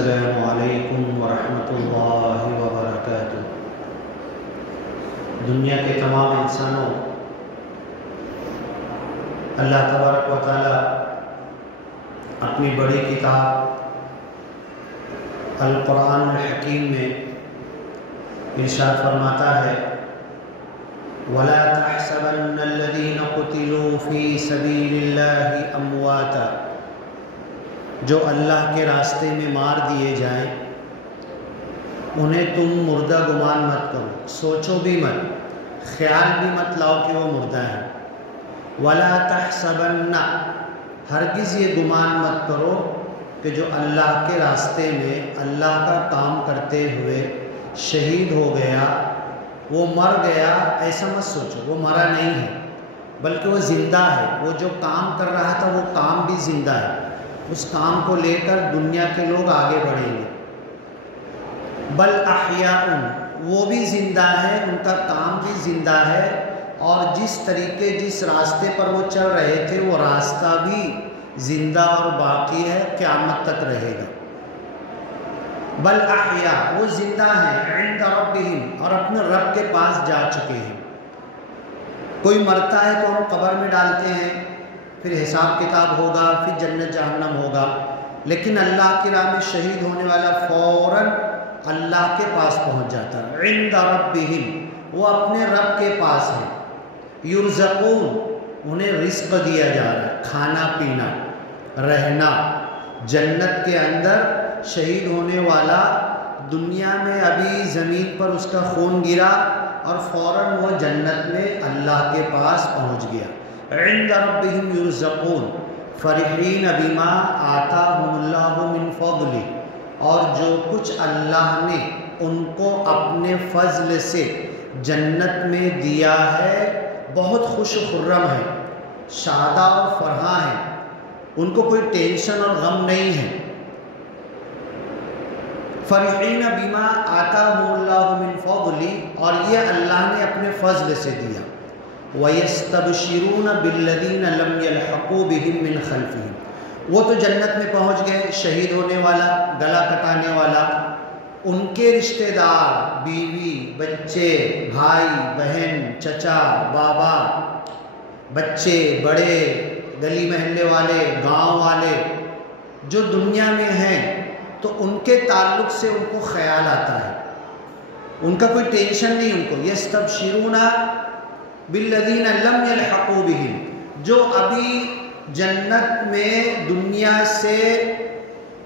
السلام علیکم ورحمۃ اللہ وبرکاتہ۔ دنیا کے تمام انسانوں، اللہ تبارک و تعالی اپنی بڑی کتاب القرآن الحکیم میں ارشاد فرماتا ہے وَلَا تَحْسَبَنَّ الَّذِينَ قُتِلُوا فِي سَبِيلِ اللَّهِ أَمْوَاتًا، جو اللہ کے راستے میں مار دیے جائیں انہیں تم مردہ گمان مت کرو، سوچو بھی مت، خیال بھی مت لاؤ کہ وہ مردہ ہیں۔ وَلَا تَحْسَبَنَّ، ہرگز یہ گمان مت کرو کہ جو اللہ کے راستے میں اللہ کا کام کرتے ہوئے شہید ہو گیا، وہ مر گیا، ایسا مت سوچو، وہ مرا نہیں ہے بلکہ وہ زندہ ہے۔ وہ جو کام کر رہا تھا وہ کام بھی زندہ ہے، اس کام کو لے کر دنیا کے لوگ آگے بڑھیں گے۔ بل احیاء، وہ بھی زندہ ہے، ان کا کام بھی زندہ ہے، اور جس طریقے جس راستے پر وہ چل رہے تھے وہ راستہ بھی زندہ اور باقی ہے، قیامت تک رہے گا۔ بل احیاء، وہ زندہ ہیں، عند ربہم، اور اپنے رب کے پاس جا چکے ہیں۔ کوئی مرتا ہے تو ہم قبر میں ڈالتے ہیں، پھر حساب کتاب ہوگا، پھر جنت جہنم ہوگا، لیکن اللہ کی راہ میں شہید ہونے والا فوراً اللہ کے پاس پہنچ جاتا ہے۔ عند ربہم، وہ اپنے رب کے پاس ہے۔ یرزقون، انہیں رزق دیا جا رہا ہے، کھانا پینا، رہنا۔ جنت کے اندر شہید ہونے والا دنیا میں ابھی زمین پر اس کا خون گرا اور فوراً وہ جنت میں اللہ کے پاس پہنچ گیا۔ عند ربہم یرزقون فرحین بما آتاہم اللہ من فضلہ، اور جو کچھ اللہ نے ان کو اپنے فضل سے جنت میں دیا ہے بہت خوش و خرم ہے، شادہ اور فرحاں ہیں، ان کو کوئی ٹینشن اور غم نہیں ہے۔ فرحین بما آتاہم اللہ من فضلہ، اور یہ اللہ نے اپنے فضل سے دیا۔ وَيَسْتَبْشِرُونَ بِالَّذِينَ لَمْ يَلْحَقُوا بِهِمْ مِنْ خَلْفِهِمْ، وہ تو جنت میں پہنچ گئے، شہید ہونے والا، گلا کٹانے والا، ان کے رشتہ دار، بیوی، بچے، بھائی، بہن، چچا، بابا، بچے، بڑے، گلی محلے والے، گاؤں والے جو دنیا میں ہیں، تو ان کے تعلق سے ان کو خیال آتا ہے، ان کا کوئی ٹینشن نہیں ان کو۔ یستبشرون بالذین لم یلحقوا بہم، جو ابھی جنت میں دنیا سے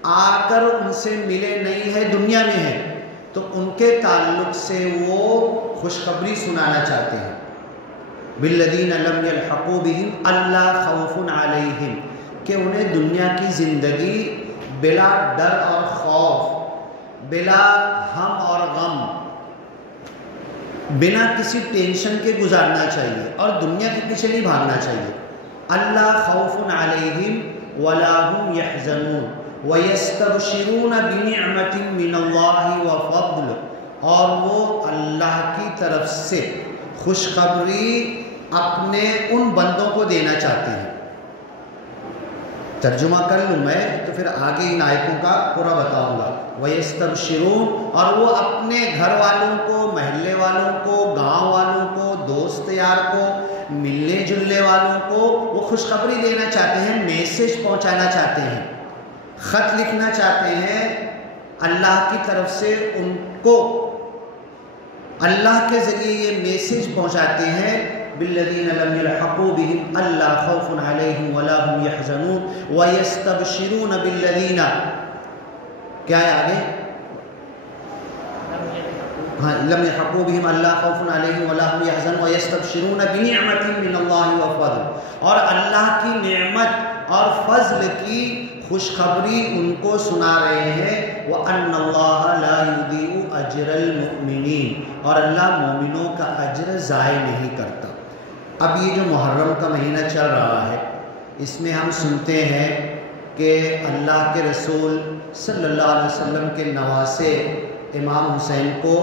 آ کر ان سے ملے نہیں ہے، دنیا میں ہیں، تو ان کے تعلق سے وہ خوشخبری سنانا چاہتے ہیں۔ بالذین لم یلحقوا بہم الا خوف علیہم، کہ انہیں دنیا کی زندگی بلا ڈر اور خوف، بلا ہم اور غم، بنا کسی ٹینشن کے گزارنا چاہیے، اور دنیا کے پیچھے نہیں بھاگنا چاہیے۔ اللہ خوف علیہم ولا هم يحزنون ويستبشرون بنعمت من اللہ وفضل، اور وہ اللہ کی طرف سے خوشخبری اپنے ان بندوں کو دینا چاہتے ہیں۔ ترجمہ کر لوں میں تو پھر آگے ان آیتوں کا پورا بتاؤں گا۔ وَيَسْتَبْشِرُونَ، اور وہ اپنے گھر والوں کو، محلے والوں کو، گاؤں والوں کو، دوست یار کو، ملنے جلنے والوں کو وہ خوشخبری دینا چاہتے ہیں، میسج پہنچانا چاہتے ہیں، خط لکھنا چاہتے ہیں اللہ کی طرف سے، ان کو اللہ کے ذریعے یہ میسج پہنچاتے ہیں۔ بالذین لم یلحقوا بہم الا خوف علیہم ولا هم يحزنون ویستبشرون بالذین، کیا ہے آگے؟ لم یلحقوا بہم الا خوف علیہم ولا هم يحزنون ویستبشرون بنعمت من اللہ وفضل، اور اللہ کی نعمت اور فضل کی خوشخبری ان کو سنا رہے ہیں۔ وَأَنَّ اللَّهَ لَا يُضِيعُ أَجْرَ الْمُؤْمِنِينَ، اور اللہ مومنوں کا اجر ضائع نہیں کرتا۔ اب یہ جو محرم کا مہینہ چل رہا ہے، اس میں ہم سنتے ہیں کہ اللہ کے رسول صلی اللہ علیہ وسلم کے نواسے امام حسین کو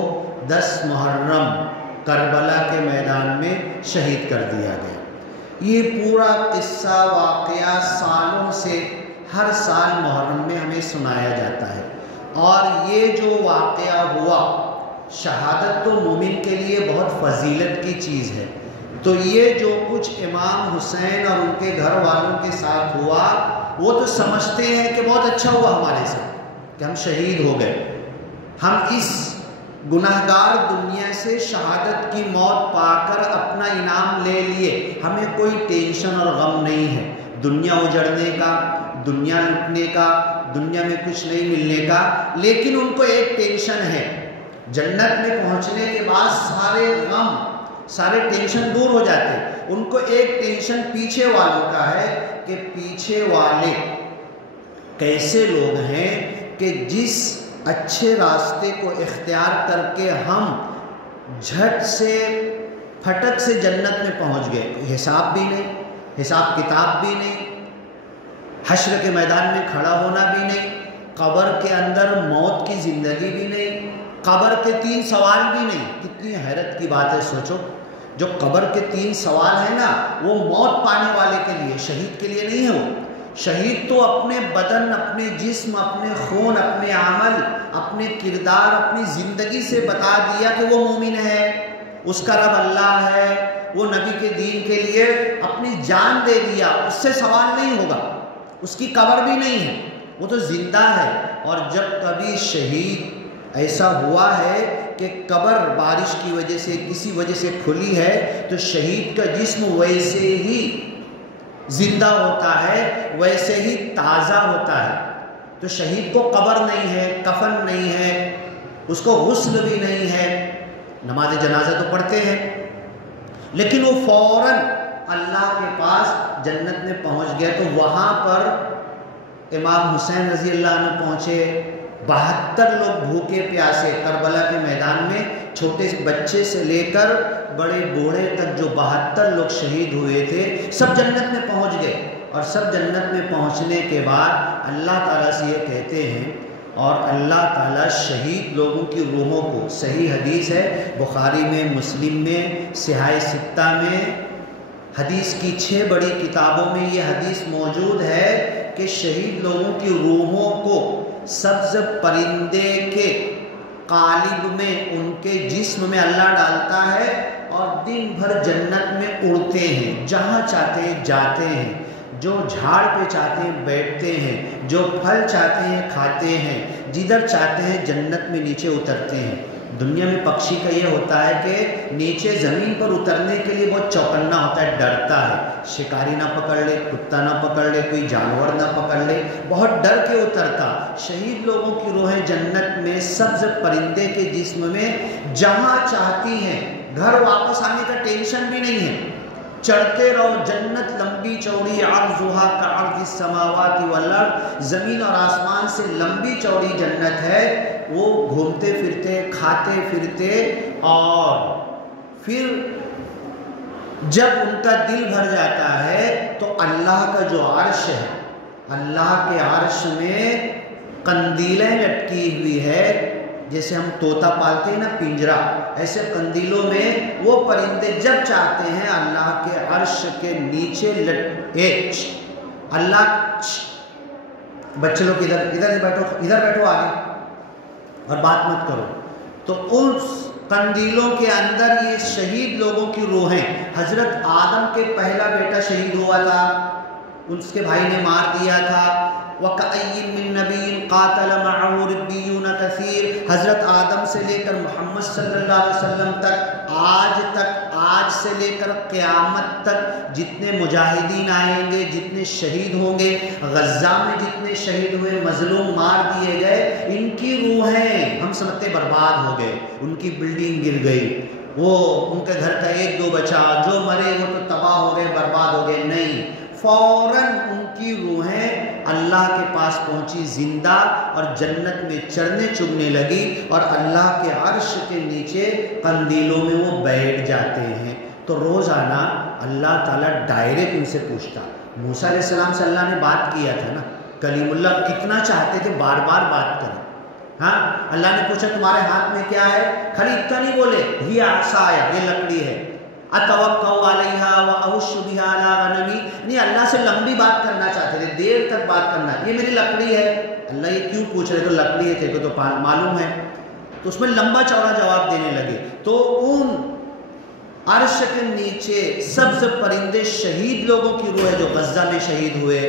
10 محرم کربلا کے میدان میں شہید کر دیا گیا۔ یہ پورا قصہ واقعہ سالوں سے ہر سال محرم میں ہمیں سنایا جاتا ہے۔ اور یہ جو واقعہ ہوا، شہادت تو مومن کے لیے بہت فضیلت کی چیز ہے، تو یہ جو کچھ امام حسین اور ان کے گھر والوں کے ساتھ ہوا، وہ تو سمجھتے ہیں کہ بہت اچھا ہوا ہمارے ساتھ کہ ہم شہید ہو گئے، ہم اس گناہگار دنیا سے شہادت کی موت پا کر اپنا انعام لے لیے، ہمیں کوئی ٹینشن اور غم نہیں ہے دنیا اجڑنے کا، دنیا لٹنے کا، دنیا میں کچھ نہیں ملنے کا۔ لیکن ان کو ایک ٹینشن ہے، جنت میں پہنچنے کے بعد سارے غم، سارے ٹینشن دور ہو جاتے، ان کو ایک ٹینشن پیچھے والوں کا ہے کہ پیچھے والے کیسے لوگ ہیں کہ جس اچھے راستے کو اختیار کر کے ہم جھٹ سے پھٹک سے جنت میں پہنچ گئے، حساب بھی نہیں، حساب کتاب بھی نہیں، حشر کے میدان میں کھڑا ہونا بھی نہیں، قبر کے اندر موت کی زندگی بھی نہیں، قبر کے 3 سوال بھی نہیں۔ کتنی حیرت کی بات ہے، سوچو، جو قبر کے 3 سوال ہیں نا، وہ موت پانے والے کے لیے، شہید کے لیے نہیں ہے۔ وہ شہید تو اپنے بدن، اپنے جسم، اپنے خون، اپنے عمل، اپنے کردار، اپنی زندگی سے بتا دیا کہ وہ مومن ہے، اس کا رب اللہ ہے، وہ نبی کے دین کے لیے اپنی جان دے دیا، اس سے سوال نہیں ہوگا، اس کی قبر بھی نہیں ہے، وہ تو زندہ ہے۔ اور جب کبھی شہید ایسا ہوا ہے کہ قبر بارش کی وجہ سے، کسی وجہ سے کھلی ہے، تو شہید کا جسم ویسے ہی زندہ ہوتا ہے، ویسے ہی تازہ ہوتا ہے۔ تو شہید کو قبر نہیں ہے، کفن نہیں ہے، اس کو غسل بھی نہیں ہے، نماز جنازہ تو پڑھتے ہیں، لیکن وہ فوراً اللہ کے پاس جنت میں پہنچ گیا۔ تو وہاں پر امام حسین رضی اللہ عنہ پہنچے، 72 لوگ بھوکے پیاسے کربلا کے میدان میں، چھوٹے بچے سے لے کر بڑے بوڑھے تک جو 72 لوگ شہید ہوئے تھے، سب جنت میں پہنچ گئے۔ اور سب جنت میں پہنچنے کے بعد اللہ تعالیٰ سے یہ کہتے ہیں، اور اللہ تعالیٰ شہید لوگوں کی روحوں کو، صحیح حدیث ہے بخاری میں، مسلم میں، صحاح ستہ میں، حدیث کی 6 بڑی کتابوں میں یہ حدیث موجود ہے کہ شہید لوگوں کی روحوں کو سبز پرندے کے قالب میں، ان کے جسم میں اللہ ڈالتا ہے، اور دن بھر جنت میں اڑتے ہیں، جہاں چاہتے ہیں جاتے ہیں، جو جھاڑ پہ چاہتے ہیں بیٹھتے ہیں، جو پھل چاہتے ہیں کھاتے ہیں، جدھر چاہتے ہیں جنت میں نیچے اترتے ہیں۔ دنیا میں پکشی کا یہ ہوتا ہے کہ نیچے زمین پر اترنے کے لیے بہت چوکنا ہوتا ہے، ڈرتا ہے، شکاری نہ پکڑ لے، کتا نہ پکڑ لے، کوئی جانور نہ پکڑ لے، بہت ڈر کے اترتا۔ شہید لوگوں کی روحیں جنت میں سبز پرندے کے جسم میں جہاں چاہتی ہیں، گھر واپس آنے کا ٹینشن بھی نہیں ہے، چڑھتے رہو، جنت لمبی چوڑی، عرضھا کعرض السماوات والارض، زمین اور آسمان سے لمبی چوڑی جنت ہے۔ وہ گھومتے پھرتے، کھاتے پھرتے، اور پھر جب ان کا دل بھر جاتا ہے تو اللہ کا جو عرش ہے، اللہ کے عرش میں قندیلیں لٹکی ہوئی ہے، جیسے ہم طوطا پالتے ہیں نا پنجرا، ایسے قندیلوں میں وہ پرندے جب چاہتے ہیں اللہ کے عرش کے نیچے اللہ بچے لوگ ادھر بیٹھو آگے اور بات مت کرو، تو اس قندیلوں کے اندر یہ شہید لوگوں کی روحیں، حضرت آدم کے پہلا بیٹا شہید ہوا تھا، اس کے بھائی نے مار دیا تھا، وَكَأَيٍّ مِّن نَبِيٍّ قَاتَلَ مَعَهُ رِبِّيُّونَ كَثِيرٌ، حضرت آدم سے لے کر محمد صلی اللہ علیہ وسلم تک، آج سے لے کر قیامت تک جتنے مجاہدین آئیں گے، جتنے شہید ہوں گے، غزہ میں جتنے شہید ہوئے، مظلوم مار دیے گئے، ان کی روحیں ہم سمجھتے برباد ہو گئے، ان کی بلڈنگ گر گئی، وہ ان کے گھر کا 1-2 بچا، جو مرے وہ تو تباہ ہو گئے، برباد ہو گئے، نہیں، فوراً ان کی روحیں اللہ کے پاس پہنچی زندہ، اور جنت میں چرنے چگنے لگی، اور اللہ کے عرش کے نیچے قندیلوں میں وہ بیٹھ جاتے ہیں۔ تو روزانہ اللہ تعالیٰ ڈائریکٹ ان سے پوچھتا، موسیٰ علیہ السلام سے اللہ نے بات کیا تھا نا، کلیم اللہ کتنا چاہتے تھے بار بار بات کریں، ہاں اللہ نے پوچھا تمہارے ہاتھ میں کیا ہے، خالی اتنا نہیں بولے ہی عصایا، یہ لکڑی ہے، اتوکل علیہا واحش بہا علی غنمی، نہیں اللہ سے لمبی بات کرنا چاہتے تھے، دیر تک بات کرنا، یہ میری لکڑی ہے، اللہ یہ کیوں پوچھ رہے؟ تو لکڑی ہے، تیرے کو تو معلوم ہے. تو اس میں لمبا چوڑا جواب دینے لگے. تو ان عرش کے نیچے سبز پرندے شہید لوگوں کی روح ہے جو غزہ میں شہید ہوئے،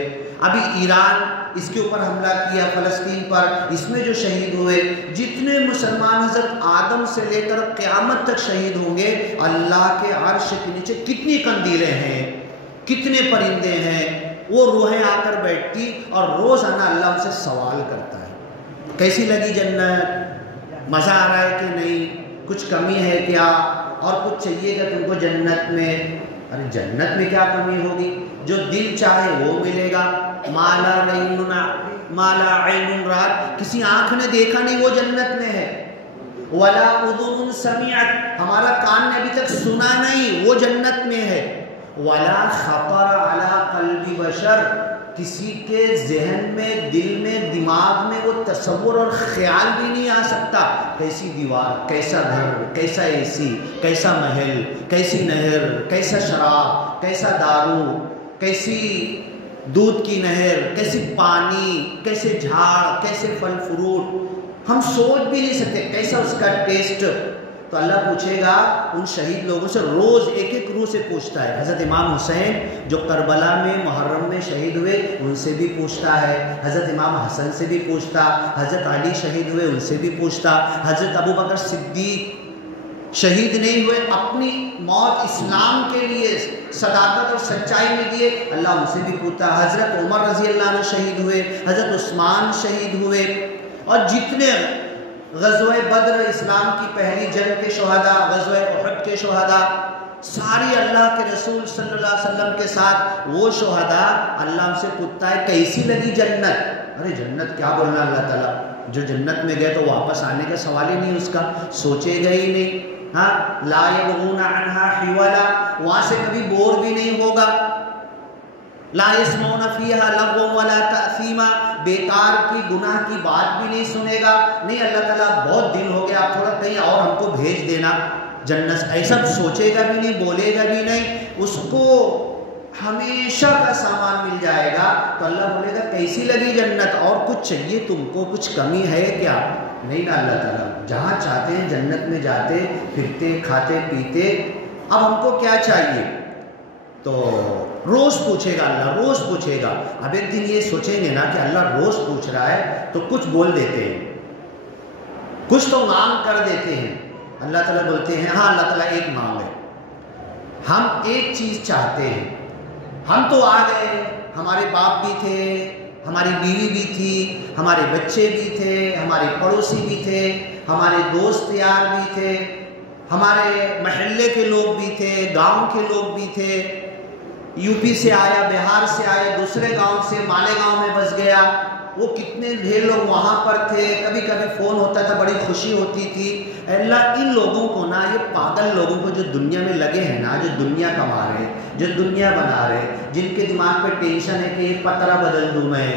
ابھی ایران اس کے اوپر حملہ کیا فلسطین پر، اس میں جو شہید ہوئے، جتنے مسلمان حضرت آدم سے لے کر قیامت تک شہید ہوں گے، اللہ کے عرش کے نیچے کتنی قندیلیں ہیں، کتنے پرندے ہیں، وہ روحیں آ کر بیٹھتی اور روزانہ اللہ ان سے سوال کرتا ہے کیسی لگی جنت، مزہ آ رہا ہے کہ نہیں، کچھ کمی ہے کیا، اور کچھ چاہیے گا تم کو جنت میں؟ ارے جنت میں کیا کمی ہوگی، جو دل چاہے وہ ملے گا. مالا عین رات، کسی آنکھ نے دیکھا نہیں وہ جنت میں ہے. ولا اذن سمعت، ہمارا کان نے ابھی تک سنا نہیں وہ جنت میں ہے. ولا خطر علی قلب بشر، کسی کے ذہن میں، دل میں، دماغ میں وہ تصور اور خیال بھی نہیں آ سکتا. کیسی دیوار، کیسا گھر، کیسا اے سی، کیسا محل، کیسی نہر، کیسا شراب، کیسا دارو، کیسی دودھ کی نہر، کیسی پانی، کیسے جھاڑ، کیسے پھل فروٹ، ہم سوچ بھی نہیں سکتے کیسا اس کا ٹیسٹ. تو اللہ پوچھے گا ان شہید لوگوں سے، روز ایک ایک روح سے پوچھتا ہے. حضرت امام حسین جو کربلا میں محرم میں شہید ہوئے ان سے بھی پوچھتا ہے، حضرت امام حسن سے بھی پوچھتا، حضرت علی شہید ہوئے ان سے بھی پوچھتا، حضرت ابو بکر صدیق شہید نہیں ہوئے، اپنی موت اسلام کے لیے صداقت اور سچائی میں دیے، اللہ ان سے بھی پوچھتا. حضرت عمر رضی اللہ عنہ شہید ہوئے، حضرت عثمان شہید ہوئے، اور جتنے غزوہ بدر اسلام کی پہلی جنگ کے شہداء، غزوہ احد کے شہداء، ساری اللہ کے رسول صلی اللہ علیہ وسلم کے ساتھ وہ شہداء، اللہ ہم سے پوچھتا ہے کیسی لگی جنت. ارے جنت کیا بولنا اللہ تعالیٰ، جو جنت میں گئے تو واپس آنے کا سوال ہی نہیں، اس کا سوچے گا ہی نہیں. ہاں، لا یبغون عنہا حولا، وہاں سے کبھی بور بھی نہیں ہوگا. لا یسمعون فیہا لغوا ولا تأثیما، بیکار کی گناہ کی بات بھی نہیں سنے گا. نہیں اللہ تعالیٰ بہت دن ہو گیا، آپ تھوڑا کہیں اور ہم کو بھیج دینا جنت، ایسا سوچے گا بھی نہیں، بولے گا بھی نہیں. اس کو ہمیشہ کا سامان مل جائے گا. تو اللہ بولے گا کیسی لگی جنت، اور کچھ چاہیے تم کو، کچھ کمی ہے کیا؟ نہیں نا اللہ تعالیٰ، جہاں چاہتے ہیں جنت میں جاتے، پھرتے، کھاتے پیتے. اب ہم کو کیا چاہیے؟ تو روز پوچھے گا اللہ، روز پوچھے گا. اب ایک دن یہ سوچیں گے نا کہ اللہ روز پوچھ رہا ہے تو کچھ بول دیتے ہیں، کچھ تو مانگ کر دیتے ہیں. اللہ تعالیٰ بولتے ہیں ہاں اللہ تعالیٰ ایک مانگ ہے، ہم ایک چیز چاہتے ہیں. ہم تو آ گئے، ہمارے باپ بھی تھے، ہماری بیوی بھی تھی، ہمارے بچے بھی تھے، ہمارے پڑوسی بھی تھے، ہمارے دوست یار بھی تھے، ہمارے محلے کے لوگ بھی تھے، گاؤں کے لوگ بھی تھے. یو پی سے آیا، بہار سے آئے، دوسرے گاؤں سے مالیگاؤں میں بس گیا، وہ کتنے ڈھیر لوگ وہاں پر تھے. کبھی کبھی فون ہوتا تھا، بڑی خوشی ہوتی تھی. اللہ ان لوگوں کو نا، یہ پاگل لوگوں کو جو دنیا میں لگے ہیں نا، جو دنیا کما رہے، جو دنیا بنا رہے، جن کے دماغ پہ ٹینشن ہے کہ یہ پترا بدل دوں میں،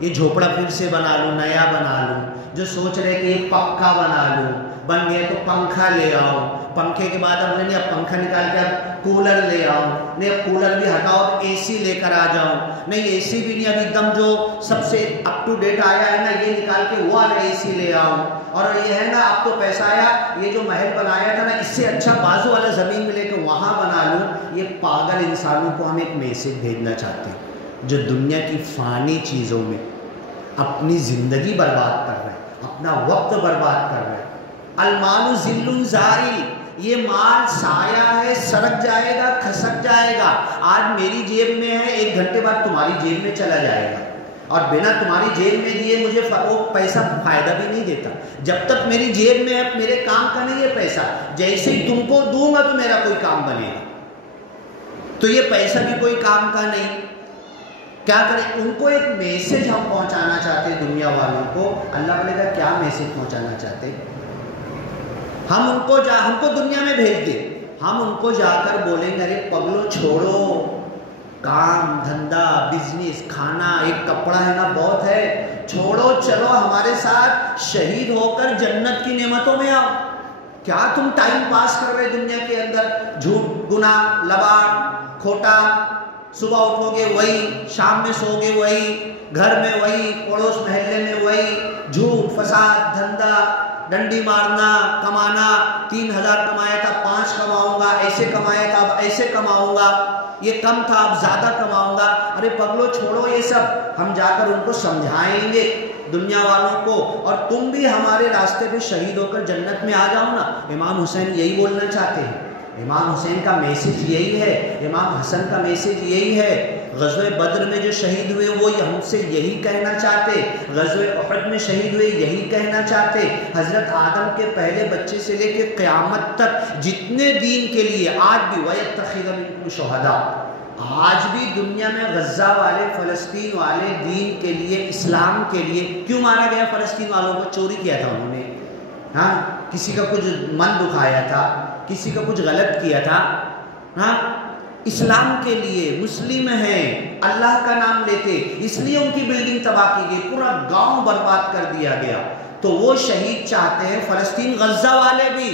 یہ جھوپڑا پھر سے بنا لوں، نیا بنا لوں، جو سوچ رہے کہ یہ پکا بنا لوں، بن گیا تو پنکھا لے آؤ، پنکھے کے بعد اب نہیں، اب پنکھا نکال کے اب کولر لے آؤ، نہیں اب کولر بھی ہٹاؤ، اب اے سی لے کر آ جاؤ، نہیں اے سی بھی نہیں، اب ایک دم جو سب سے اپ ٹو ڈیٹ آیا ہے نا یہ نکال کے وہ والا اے سی لے آؤ. اور یہ ہے نا اب تو پیسہ آیا، یہ جو محل بنایا تھا نا اس سے اچھا بازو والا زمین میں لے کے وہاں بنا لوں. یہ پاگل انسانوں کو ہم ایک میسج بھیجنا چاہتے ہیں جو دنیا کی فانی چیزوں میں اپنی زندگی برباد کر رہے ہیں، اپنا وقت برباد کر رہے ہیں. المال ذل زائل، یہ مال سایہ ہے، سڑک جائے گا، کھسک جائے گا. آج میری جیب میں ہے، ایک گھنٹے بعد تمہاری جیب میں چلا جائے گا، اور بنا تمہاری جیب میں دیے مجھے وہ پیسہ فائدہ بھی نہیں دیتا. جب تک میری جیب میں ہے میرے کام کا نہیں ہے پیسہ، جیسے ہی تم کو دوں گا تو میرا کوئی کام بنے گا. تو یہ پیسہ بھی کوئی کام کا نہیں. کیا کریں؟ ان کو ایک میسج ہم پہنچانا چاہتے ہیں دنیا والوں کو. اللہ بولے گا کیا میسج پہنچانا چاہتے؟ ہم کو دنیا میں بھیج دیں، ہم ان کو جا کر بولیں گے ارے پگلو چھوڑو، کام دھندا بزنس کھانا ایک کپڑا ہے نا بہت ہے، چھوڑو چلو ہمارے ساتھ شہید ہو کر جنت کی نعمتوں میں آؤ. کیا تم ٹائم پاس کر رہے دنیا کے اندر، جھوٹ گناہ لباڑ کھوٹا صبح اٹھو گے وہی، شام میں سو گے وہی، گھر میں وہی، پڑوس محلے میں وہی، جھوٹ فساد دھندا ڈنڈی مارنا کمانا، 3000 کمایا تھا 5 کماؤں گا، ایسے کمایا تھا اب ایسے کماؤں گا، یہ کم تھا اب زیادہ کماؤں گا۔ ارے پگلو چھوڑو یہ سب، ہم جا کر ان کو سمجھائیں گے دنیا والوں کو، اور تم بھی ہمارے راستے پہ شہید ہو کر جنت میں آ جاؤ نا۔ امام حسین یہی بولنا چاہتے ہیں، امام حسین کا میسج یہی ہے، امام حسن کا میسج یہی ہے۔ غزوہ بدر میں جو شہید ہوئے وہ ہم سے یہی کہنا چاہتے، غزوہ احد میں شہید ہوئے یہی کہنا چاہتے۔ حضرت آدم کے پہلے بچے سے لے کے قیامت تک جتنے دین کے لیے آج بھی وَيَتَّخِذَ مِنكُمْ شُهَدَاءَ، آج بھی دنیا میں غزہ والے فلسطین والے دین کے لیے اسلام کے لیے کیوں مارا گیا؟ فلسطین والوں کو چوری کیا تھا انہوں نے، ہاں کسی کا کچھ من دکھایا تھا، کسی کا کچھ غلط کیا تھا، ہاں اسلام کے لیے مسلم ہیں، اللہ کا نام لیتے، اس لیے ان کی بلڈنگ تباہ کی گئی، پورا گاؤں برباد کر دیا گیا۔ تو وہ شہید چاہتے ہیں فلسطین غزہ والے بھی،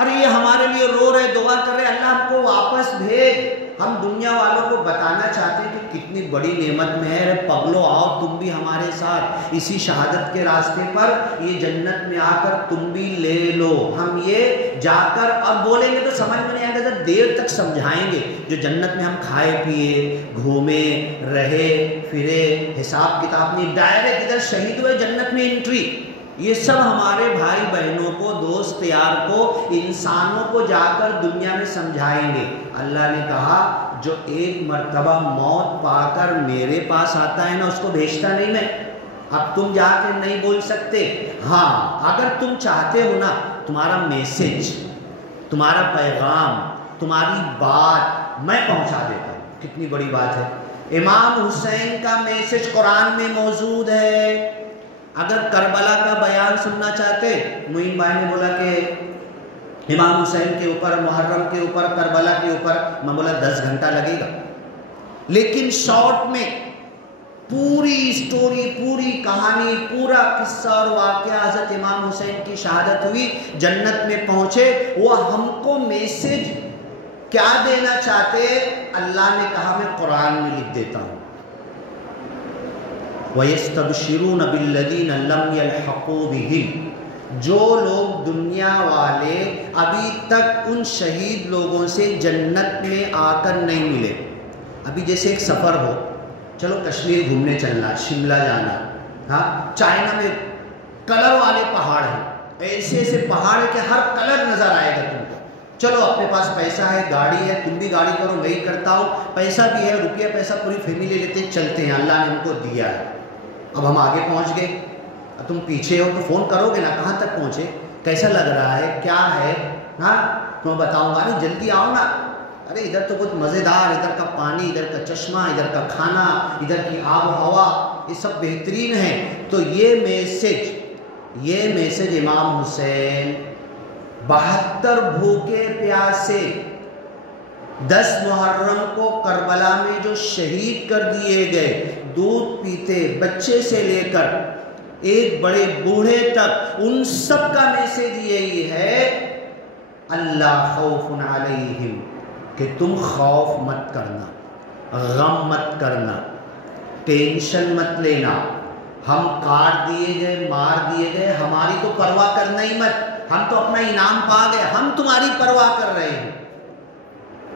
ارے یہ ہمارے لیے رو رہے دعا کر رہے اللہ ہم کو واپس بھیج۔ ہم دنیا والوں کو بتانا چاہتے ہیں کہ کتنی بڑی نعمت میں ہے، پگلو آؤ تم بھی ہمارے ساتھ اسی شہادت کے راستے پر، یہ جنت میں آ کر تم بھی لے لو۔ ہم یہ جا کر اب بولیں گے تو سمجھ میں نہیں آئے گا، دیر تک سمجھائیں گے۔ جو جنت میں ہم کھائے پیے گھومے رہے پھرے، حساب کتاب نہیں، ڈائریکٹ ادھر شہید ہوئے جنت میں انٹری، یہ سب ہمارے بھائی بہنوں کو، دوست یار کو، انسانوں کو جا کر دنیا میں سمجھائیں گے۔ اللہ نے کہا جو ایک مرتبہ موت پا کر میرے پاس آتا ہے نا اس کو بھیجتا نہیں میں۔ اب تم جا کے نہیں بول سکتے، ہاں اگر تم چاہتے ہو نا تمہارا میسج، تمہارا پیغام، تمہاری بات میں پہنچا دیتا ہوں۔ کتنی بڑی بات ہے، امام حسین کا میسج قرآن میں موجود ہے۔ اگر کربلا کا بیان سننا چاہتے، معین بھائی نے بولا کہ امام حسین کے اوپر، محرم کے اوپر، کربلا کے اوپر، میں بولا 10 گھنٹہ لگے گا، لیکن شارٹ میں پوری سٹوری، پوری کہانی، پورا قصہ اور واقعہ، حضرت امام حسین کی شہادت ہوئی، جنت میں پہنچے، وہ ہم کو میسج کیا دینا چاہتے؟ اللہ نے کہا میں قرآن میں لکھ دیتا ہوں، وَيَسْتَبْشِرُونَ بِالَّذِينَ لَمْ يَلْحَقُوا بِهِمْ، جو لوگ دنیا والے ابھی تک ان شہید لوگوں سے جنت میں آ کر نہیں ملے۔ ابھی جیسے ایک سفر ہو، چلو کشمیر گھومنے چلنا، شملہ جانا، ہاں چائنا میں کلر والے پہاڑ ہیں، ایسے ایسے پہاڑ ہے کہ ہر کلر نظر آئے گا تم کو، چلو اپنے پاس پیسہ ہے، گاڑی ہے، تم بھی گاڑی کرو، میں ہی کرتا ہوں، پیسہ بھی ہے، روپیہ پیسہ پوری فیملی لیتے چلتے ہیں، اللہ نے ہم کو دیا ہے۔ اب ہم آگے پہنچ گئے، تم پیچھے ہو تو فون کرو گے نا کہاں تک پہنچے، کیسا لگ رہا ہے، کیا ہے، ہاں میں بتاؤں گا، ارے جلدی آؤ نا، ارے ادھر تو کچھ مزیدار، ادھر کا پانی، ادھر کا چشمہ، ادھر کا کھانا، ادھر کی آب و ہوا، یہ سب بہترین ہے۔ تو یہ میسج امام حسین 72 بھوکے پیاسے 10 محرم کو کربلا میں جو شہید کر دیے گئے، دودھ پیتے بچے سے لے کر ایک بڑے بوڑھے تک، ان سب کا میسج یہی ہے، اللہ خوف علیہم، کہ تم خوف مت کرنا، غم مت کرنا، ٹینشن مت لینا، ہم کاٹ دیے گئے، مار دیے گئے، ہماری تو پرواہ کرنا ہی مت، ہم تو اپنا انعام پا گئے، ہم تمہاری پرواہ کر رہے ہیں۔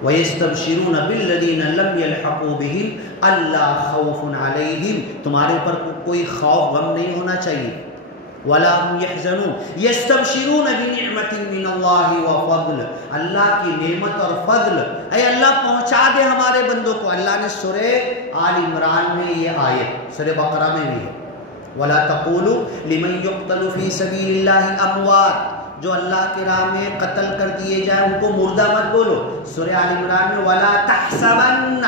وَيَسْتَبْشِرُونَ بِالَّذِينَ لَمْ يَلْحَقُوا بِهِمْ أَلَّا خَوْفٌ عَلَيْهِمْ، تمہارے اوپر کوئی خوف غم نہیں ہونا چاہیے، وَلَا هُمْ يَحْزَنُونَ يَسْتَبْشِرُونَ بِنِعْمَةٍ مِّنَ اللَّهِ وَفَضْلٍ، اللہ کی نعمت اور فضل، اے اللہ پہنچا دے ہمارے بندوں کو۔ اللہ نے سورہ آل عمران میں یہ آیت، سورہ بقرہ میں بھی ہے، وَلَا تَقُولُوا لِمَن يُقْتَلُ فِي سَبِيلِ اللَّهِ أَمْوَاتٌ، جو اللہ کی راہ میں قتل کر دیے جائیں ان کو مردہ مت بولو۔ سورہ آل عمران میں وَلَا تَحْسَبَنَّ،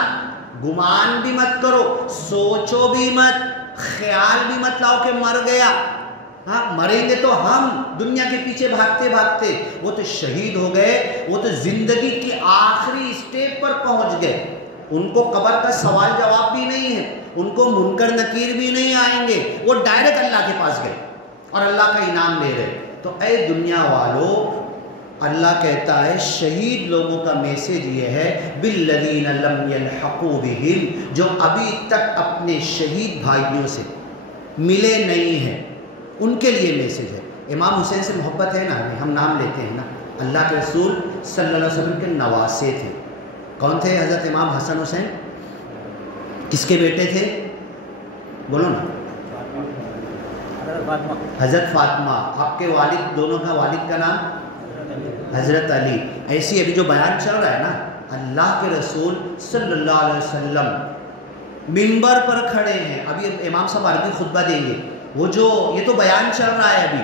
گمان بھی مت کرو، سوچو بھی مت، خیال بھی مت لاؤ کہ مر گیا، ہاں مریں گے تو ہم دنیا کے پیچھے بھاگتے بھاگتے، وہ تو شہید ہو گئے، وہ تو زندگی کی آخری اسٹیپ پر پہنچ گئے، ان کو قبر کا سوال جواب بھی نہیں ہے، ان کو منکر نکیر بھی نہیں آئیں گے، وہ ڈائریکٹ اللہ کے پاس گئے اور اللہ کا انعام لے رہے۔ تو اے دنیا والو، اللہ کہتا ہے شہید لوگوں کا میسج یہ ہے بالذین لم یلحقوا بہم، جو ابھی تک اپنے شہید بھائیوں سے ملے نہیں ہیں، ان کے لیے میسج ہے۔ امام حسین سے محبت ہے نا، ہم نام لیتے ہیں نا، اللہ کے رسول صلی اللہ علیہ وسلم کے نواسے تھے۔ کون تھے حضرت امام حسن حسین؟ کس کے بیٹے تھے؟ بولو نا۔ حضرت فاطمہ۔ آپ کے والد، دونوں کا والد کا نام حضرت علی۔ ایسی ابھی جو بیان چل رہا ہے نا، اللہ کے رسول صلی اللہ علیہ وسلم منبر پر کھڑے ہیں، ابھی امام صاحب عربی خطبہ دیں گے، وہ جو یہ تو بیان چل رہا ہے ابھی،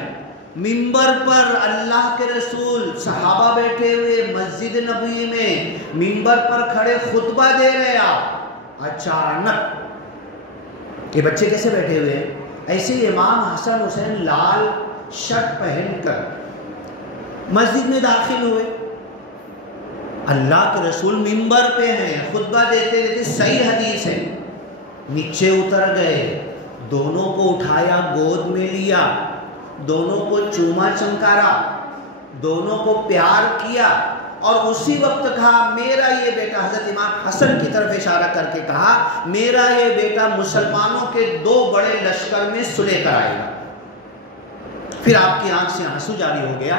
منبر پر اللہ کے رسول صحابہ بیٹھے ہوئے مسجد نبوی میں منبر پر کھڑے خطبہ دے رہے، آپ اچانک یہ بچے کیسے بیٹھے ہوئے ہیں؟ ایسے ہی امام حسن حسین لال شرٹ پہن کر مسجد میں داخل ہوئے، اللہ کے رسول منبر پہ ہیں، خطبہ دیتے دیتے، صحیح حدیث ہے، نیچے اتر گئے، دونوں کو اٹھایا، گود میں لیا، دونوں کو چوما چمکارا، دونوں کو پیار کیا، اور اسی وقت کہا میرا یہ بیٹا، حضرت امام حسن کی طرف اشارہ کر کے کہا میرا یہ بیٹا مسلمانوں کے 2 بڑے لشکر میں سلح کرائے گا۔ پھر آپ کی آنکھ سے آنسو جاری ہو گیا۔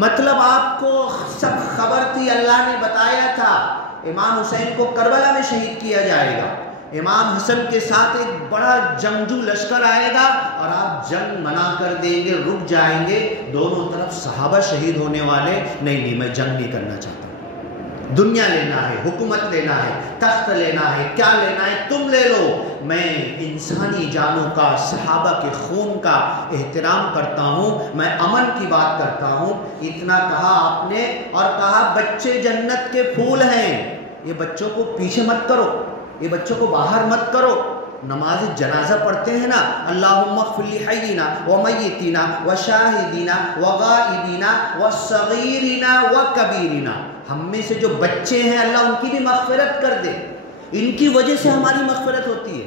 مطلب آپ کو سب خبر تھی، اللہ نے بتایا تھا امام حسین کو کربلا میں شہید کیا جائے گا، امام حسن کے ساتھ ایک بڑا جنگجو لشکر آئے گا اور آپ جنگ منع کر دیں گے، رک جائیں گے، دونوں طرف صحابہ شہید ہونے والے، نہیں میں جنگ نہیں کرنا چاہتا، دنیا لینا ہے، حکومت لینا ہے، تخت لینا ہے، کیا لینا ہے تم لے لو، میں انسانی جانوں کا، صحابہ کے خون کا احترام کرتا ہوں، میں امن کی بات کرتا ہوں۔ اتنا کہا آپ نے اور کہا بچے جنت کے پھول ہیں، یہ بچوں کو پیچھے مت کرو، یہ بچوں کو باہر مت کرو۔ نماز جنازہ پڑھتے ہیں نا، اللہم اغفر لحینا ومیتینا وشاہدینا وغائبینا وصغیرنا وکبیرنا، ہم میں سے جو بچے ہیں اللہ ان کی بھی مغفرت کر دے، ان کی وجہ سے ہماری مغفرت ہوتی ہے،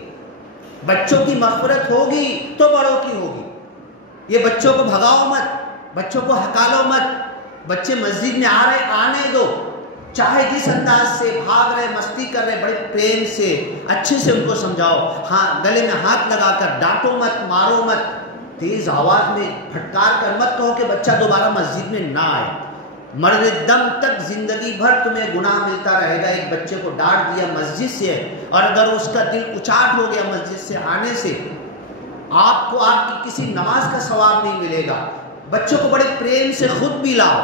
بچوں کی مغفرت ہوگی تو بڑوں کی ہوگی۔ یہ بچوں کو بھگاؤ مت، بچوں کو ہکالو مت، بچے مسجد میں آ رہے آنے دو، چاہے جس انداز سے بھاگ رہے، مستی کر رہے، بڑے پریم سے اچھے سے ان کو سمجھاؤ، ہاں گلے میں ہاتھ لگا کر ڈانٹو مت، مارو مت، تیز آواز میں پھٹکار کر مت کہو کہ بچہ دوبارہ مسجد میں نہ آئے، مرد دم تک زندگی بھر تمہیں گناہ ملتا رہے گا۔ ایک بچے کو ڈانٹ دیا مسجد سے اور اگر اس کا دل اچاٹ ہو گیا مسجد سے آنے سے، آپ کو آپ کی کسی نماز کا ثواب نہیں ملے گا۔ بچوں کو بڑے پریم سے خود بھی لاؤ،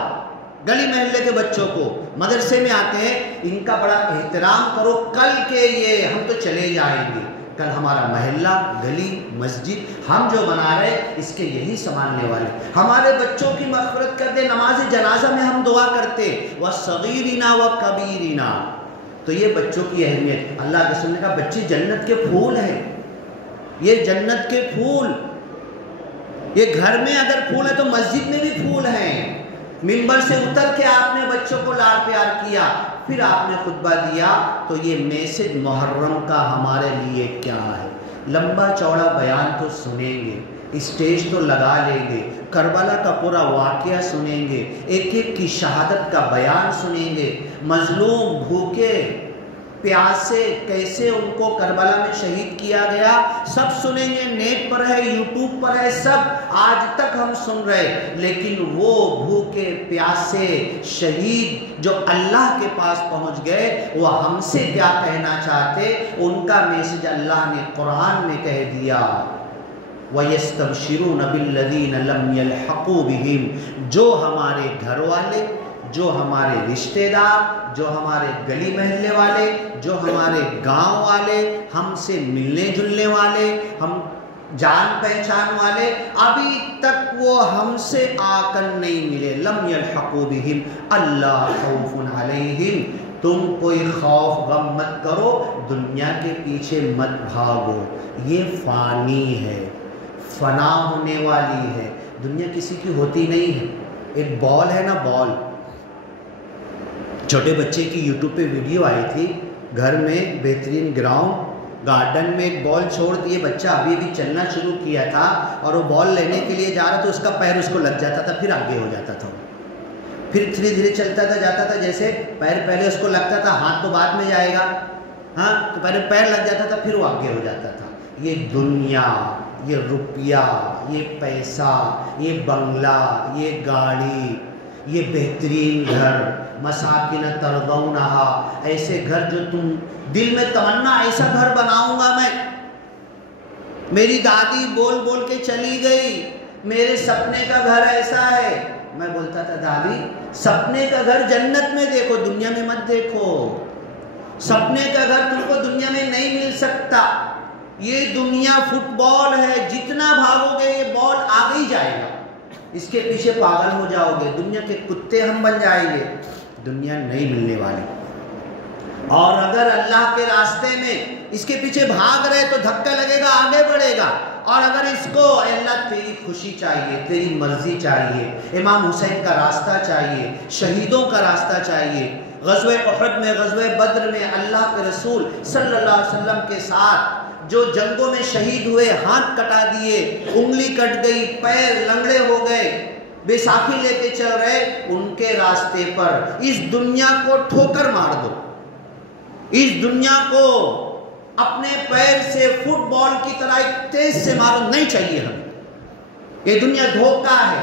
گلی محلے کے بچوں کو مدرسے میں آتے ہیں، ان کا بڑا احترام کرو، کل کے یہ ہم تو چلے جائیں گے، کل ہمارا محلہ، گلی، مسجد ہم جو بنا رہے اس کے یہی سنبھالنے والے، ہمارے بچوں کی مغفرت کر دے۔ نماز جنازہ میں ہم دعا کرتے وَصَغِيرِنَا وَكَبِيرِنَا، تو یہ بچوں کی اہمیت، اللہ کے رسول نے کہا بچے جنت کے پھول ہیں، یہ جنت کے پھول، یہ گھر میں اگر پھول ہے تو مسجد میں بھی پھول ہیں۔ منبر سے اتر کے آپ نے بچوں کو لاڈ پیار کیا، پھر آپ نے خطبہ دیا، تو یہ میسج محرم کا ہمارے لیے کیا ہے؟ لمبا چوڑا بیان تو سنیں گے، اسٹیج تو لگا لیں گے، کربلا کا پورا واقعہ سنیں گے، ایک ایک کی شہادت کا بیان سنیں گے، مظلوم بھوکے پیاسے کیسے ان کو کربلا میں شہید کیا گیا، سب سنیں گے، نیٹ پر ہے، یوٹیوب پر ہے، سب آج تک ہم سن رہے۔ لیکن وہ بھوکے پیاسے شہید جو اللہ کے پاس پہنچ گئے، وہ ہم سے کیا کہنا چاہتے، ان کا میسج اللہ نے قرآن میں کہہ دیا، وَيَسْتَبْشِرُونَ بِالَّذِينَ لَمْ يَلْحَقُوا بِهِمْ، جو ہمارے گھر والے، جو ہمارے رشتہ دار، جو ہمارے گلی محلے والے، جو ہمارے گاؤں والے، ہم سے ملنے جلنے والے، ہم جان پہچان والے، ابھی تک وہ ہم سے آ کر نہیں ملے، لم یلحقوا بہم اللہ خوف علیہم، تم کوئی خوف غم مت کرو، دنیا کے پیچھے مت بھاگو، یہ فانی ہے، فنا ہونے والی ہے، دنیا کسی کی ہوتی نہیں ہے۔ ایک بال ہے نا، بال، چھوٹے بچے کی یوٹیوب پہ ویڈیو آئی تھی، گھر میں بہترین گراؤنڈ، گارڈن میں ایک بال چھوڑ دیے، بچہ ابھی ابھی چلنا شروع کیا تھا اور وہ بال لینے کے لیے جا رہا تو اس کا پیر اس کو لگ جاتا تھا، پھر آگے ہو جاتا تھا، پھر دھیرے دھیرے چلتا تھا جاتا تھا، جیسے پیر پہلے اس کو لگتا تھا، ہاتھ تو بعد میں جائے گا، ہاں تو پہلے پیر لگ جاتا تھا پھر وہ آگے ہو جاتا تھا۔ یہ دنیا، یہ روپیہ، یہ پیسہ، یہ بنگلہ، یہ گاڑی، یہ بہترین گھر، مساکن ترضونہا، ایسے گھر جو تم دل میں تمنا ایسا گھر بناؤں گا میں۔ میری دادی بول بول کے چلی گئی میرے سپنے کا گھر ایسا ہے، میں بولتا تھا دادی سپنے کا گھر جنت میں دیکھو، دنیا میں مت دیکھو، سپنے کا گھر تم کو دنیا میں نہیں مل سکتا، یہ دنیا فٹ بال ہے، جتنا بھاگو گے یہ بال آگے ہی جائے گا، اس کے پیچھے پاگل ہو جاؤ گے، دنیا کے کتے ہم بن جائیں گے، دنیا نہیں ملنے والی۔ اور اگر اللہ کے راستے میں اس کے پیچھے بھاگ رہے تو دھکا لگے گا، آگے بڑھے گا، اور اگر اس کو اے اللہ تیری خوشی چاہیے، تیری مرضی چاہیے، امام حسین کا راستہ چاہیے، شہیدوں کا راستہ چاہیے، غزوہ احد میں، غزوہ بدر میں اللہ کے رسول صلی اللہ علیہ وسلم کے ساتھ جو جنگوں میں شہید ہوئے، ہاتھ کٹا دیے، انگلی کٹ گئی، پیر لنگڑے ہو گئے، بے ساکھی لے کے چل رہے، ان کے راستے پر اس دنیا کو ٹھوکر مار دو، اس دنیا کو اپنے پیر سے فٹ بال کی طرح ایک تیز سے مارو، نہیں چاہیے ہمیں۔ یہ دنیا دھوکہ ہے،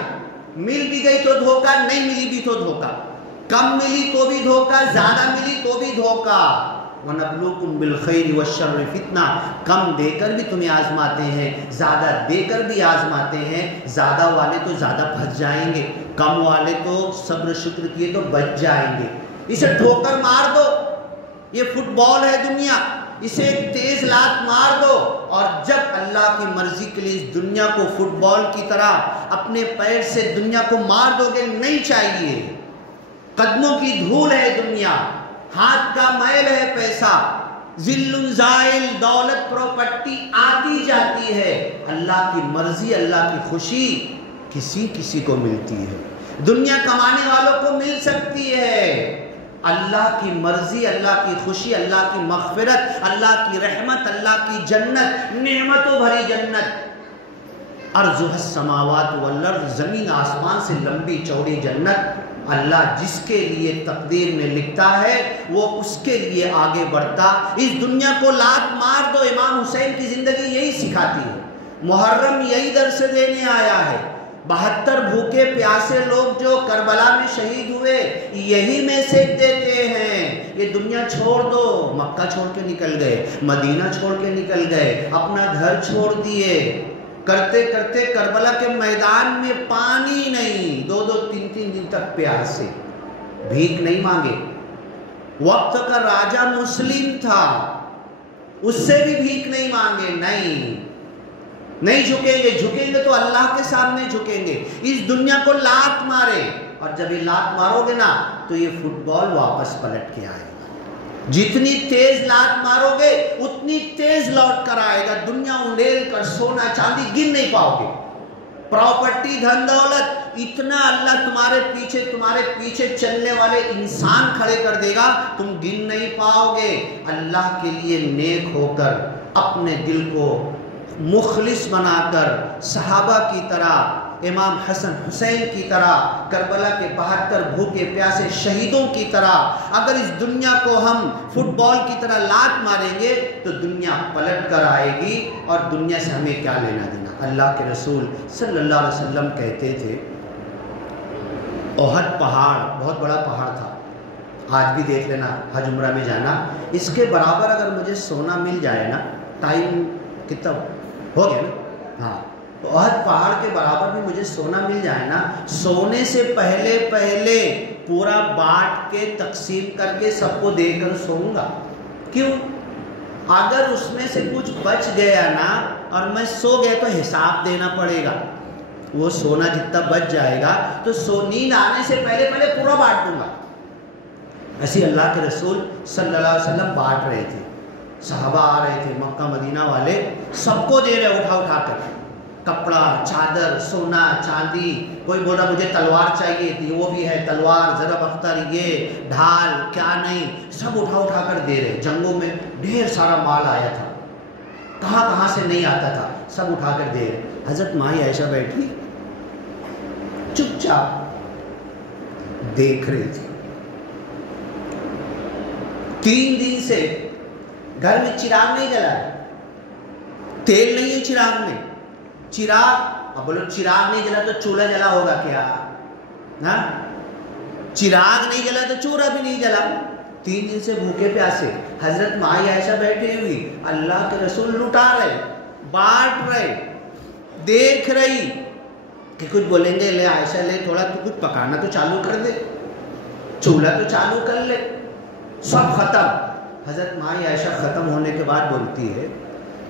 مل بھی گئی تو دھوکہ، نہیں ملی بھی تو دھوکہ، کم ملی تو بھی دھوکہ، زیادہ ملی تو بھی دھوکہ۔ وَنَبْلُوكُمْ بِالْخَيْرِ وَالشَّرِّ فِتْنَةً، کم دے کر بھی تمہیں آزماتے ہیں، زیادہ دے کر بھی آزماتے ہیں، زیادہ والے تو زیادہ پھنس جائیں گے، کم والے تو صبر شکر کیے تو بچ جائیں گے۔ اسے ٹھوکر مار دو، یہ فٹ بال ہے دنیا، اسے ایک تیز لات مار دو، اور جب اللہ کی مرضی کے لیے اس دنیا کو فٹ بال کی طرح اپنے پیر سے دنیا کو مار دو گے، نہیں چاہیے، قدموں کی دھول ہے دنیا، ہاتھ کا میل ہے پیسہ، ذل زائل، دولت پراپرٹی آتی جاتی ہے، اللہ کی مرضی، اللہ کی خوشی کسی کسی کو ملتی ہے، دنیا کمانے والوں کو مل سکتی ہے، اللہ کی مرضی، اللہ کی خوشی، اللہ کی مغفرت، اللہ کی رحمت، اللہ کی جنت، نعمتوں بھری جنت، عرضها السماوات والارض، زمین آسمان سے لمبی چوڑی جنت، اللہ جس کے لیے تقدیر میں لکھتا ہے وہ اس کے لیے آگے بڑھتا۔ اس دنیا کو لات مار دو، امام حسین کی زندگی یہی سکھاتی ہے، محرم یہی درس دینے آیا ہے، 72 بھوکے پیاسے لوگ جو کربلا میں شہید ہوئے یہی میسج دیتے ہیں، یہ دنیا چھوڑ دو، مکہ چھوڑ کے نکل گئے، مدینہ چھوڑ کے نکل گئے، اپنا گھر چھوڑ دیے، کرتے کرتے کربلا کے میدان میں پانی نہیں، 2-3 دن تک پیاسے، بھیک نہیں مانگے، وقت کا راجہ مسلم تھا، اس سے بھی بھیک نہیں مانگے، نہیں جھکیں گے، جھکیں گے تو اللہ کے سامنے جھکیں گے، اس دنیا کو لات مارے، اور جب یہ لات مارو گے نا تو یہ فٹ بال واپس پلٹ کے آئے گا، جتنی تیز لات مارو گے اتنی تیز لوٹ کر آئے گا، دنیا انڈیل کر سونا چاندی گن نہیں پاؤ گے، پراپرٹی دھن دولت اتنا اللہ تمہارے پیچھے چلنے والے انسان کھڑے کر دے گا، تم گن نہیں پاؤ گے، اللہ کے لیے نیک ہو کر اپنے دل کو مخلص بنا کر صحابہ کی طرح، امام حسن حسین کی طرح، کربلا کے 72 بھوکے پیاسے شہیدوں کی طرح اگر اس دنیا کو ہم فٹ بال کی طرح لات ماریں گے تو دنیا پلٹ کر آئے گی، اور دنیا سے ہمیں کیا لینا دینا۔ اللہ کے رسول صلی اللہ علیہ وسلم کہتے تھے، احد پہاڑ بہت بڑا پہاڑ تھا، آج بھی دیکھ لینا حج عمرہ میں جانا، اس کے برابر اگر مجھے سونا مل جائے نا، ٹائم کتنا ہو گیا نا، ہاں، تو احد پہاڑ کے برابر بھی مجھے سونا مل جائے نا، سونے سے پہلے پورا بانٹ کے تقسیم کر کے سب کو دے کر سوؤں گا۔ کیوں؟ اگر اس میں سے کچھ بچ گیا نا اور میں سو گیا تو حساب دینا پڑے گا، وہ سونا جتنا بچ جائے گا تو نیند آنے سے پہلے پورا بانٹ دوں گا۔ ایسے اللہ کے رسول صلی اللہ علیہ وسلم بانٹ رہے تھے، صحابہ آ رہے تھے، مکہ مدینہ والے سب کو دے رہے اٹھا کر، کپڑا، چادر، سونا، چاندی، کوئی بولا مجھے تلوار چاہیے تھی، وہ بھی ہے تلوار، ضرب اختر، یہ ڈھال، کیا نہیں، سب اٹھا کر دے رہے۔ جنگوں میں ڈھیر سارا مال آیا تھا، کہاں سے نہیں آتا تھا، سب اٹھا کر دے رہے۔ حضرت ماں عائشہ بیٹھی چپ چاپ، دیکھ رہی تھی. 3 دن سے گھر میں چراغ نہیں جلا ہے, تیل نہیں ہے چراغ میں. چراغ, اب بولو چراغ نہیں جلا تو چولہا جلا ہوگا کیا؟ نا, چراغ نہیں جلا تو چولہا بھی نہیں جلا. 3 دن سے بھوکے پیاسے حضرت مائی عائشہ بیٹھی ہوئی, اللہ کے رسول لٹا رہے, بانٹ رہے, دیکھ رہی کہ کچھ بولیں گے, لے عائشہ لے تھوڑا تو کچھ پکانا تو چالو کر دے, چولہا تو چالو کر لے. سب ختم. حضرت مائی عائشہ ختم ہونے کے بعد بولتی ہے,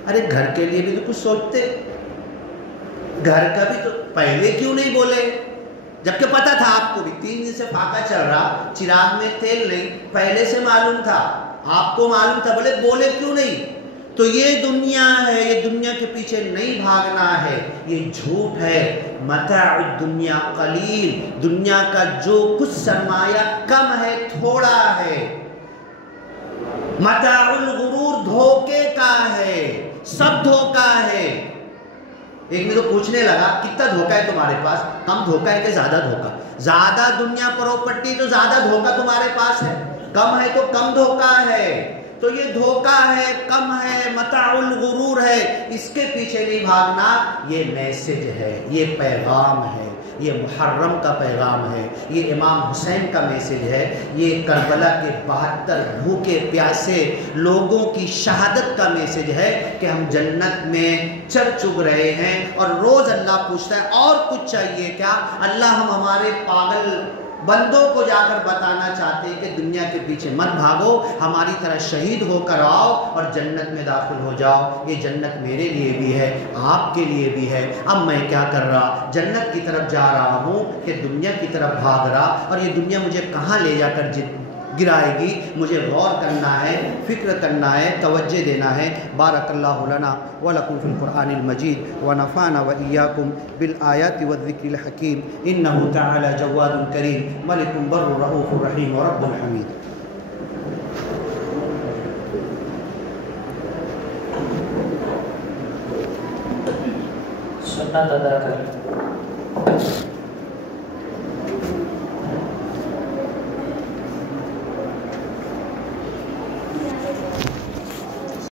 ارے گھر کے لیے بھی تو کچھ سوچتے, گھر کا بھی تو پہلے کیوں نہیں بولے؟ جبکہ پتا تھا آپ کو بھی 3 دن سے فاقہ چل رہا, چراغ میں تیل نہیں, پہلے سے معلوم تھا, آپ کو معلوم تھا, بولے کیوں نہیں؟ تو یہ دنیا ہے, یہ دنیا کے پیچھے نہیں بھاگنا ہے, یہ جھوٹ ہے. متاع الدنیا قلیل, دنیا کا جو کچھ سرمایہ کم ہے, تھوڑا ہے. متاع الغرور دھوکے کا ہے, سب دھوکا ہے. ایک میں تو پوچھنے لگا کتنا دھوکا ہے تمہارے پاس؟ کم دھوکا ہے کہ زیادہ دھوکا؟ زیادہ دنیا پراپرٹی تو زیادہ دھوکا تمہارے پاس ہے, کم ہے تو کم دھوکا ہے. تو یہ دھوکا ہے, کم ہے, متاع الغرور ہے, اس کے پیچھے نہیں بھاگنا. یہ میسج ہے, یہ پیغام ہے, یہ محرم کا پیغام ہے, یہ امام حسین کا میسج ہے, یہ کربلا کے 72 بھوکے پیاسے لوگوں کی شہادت کا میسج ہے کہ ہم جنت میں چر چگ رہے ہیں. اور روز اللہ پوچھتا ہے اور کچھ چاہیے کیا؟ اللہ ہم ہمارے پاگل بندوں کو جا کر بتانا چاہتے ہیں کہ دنیا کے پیچھے مت بھاگو, ہماری طرح شہید ہو کر آؤ اور جنت میں داخل ہو جاؤ. یہ جنت میرے لیے بھی ہے, آپ کے لیے بھی ہے. اب میں کیا کر رہا؟ جنت کی طرف جا رہا ہوں کہ دنیا کی طرف بھاگ رہا, اور یہ دنیا مجھے کہاں لے جا کر گرائے گی؟ مجھے غور کرنا ہے, فکر کرنا ہے, توجہ دینا ہے. بارک اللہ لنا ولکم فی القرآن المجید ونفعنا وإیاکم بالآیات والذکر الحکیم. انہ تعالی جواد کریم ملک بر رؤوف رحیم ورب حمید. سنت ادا کر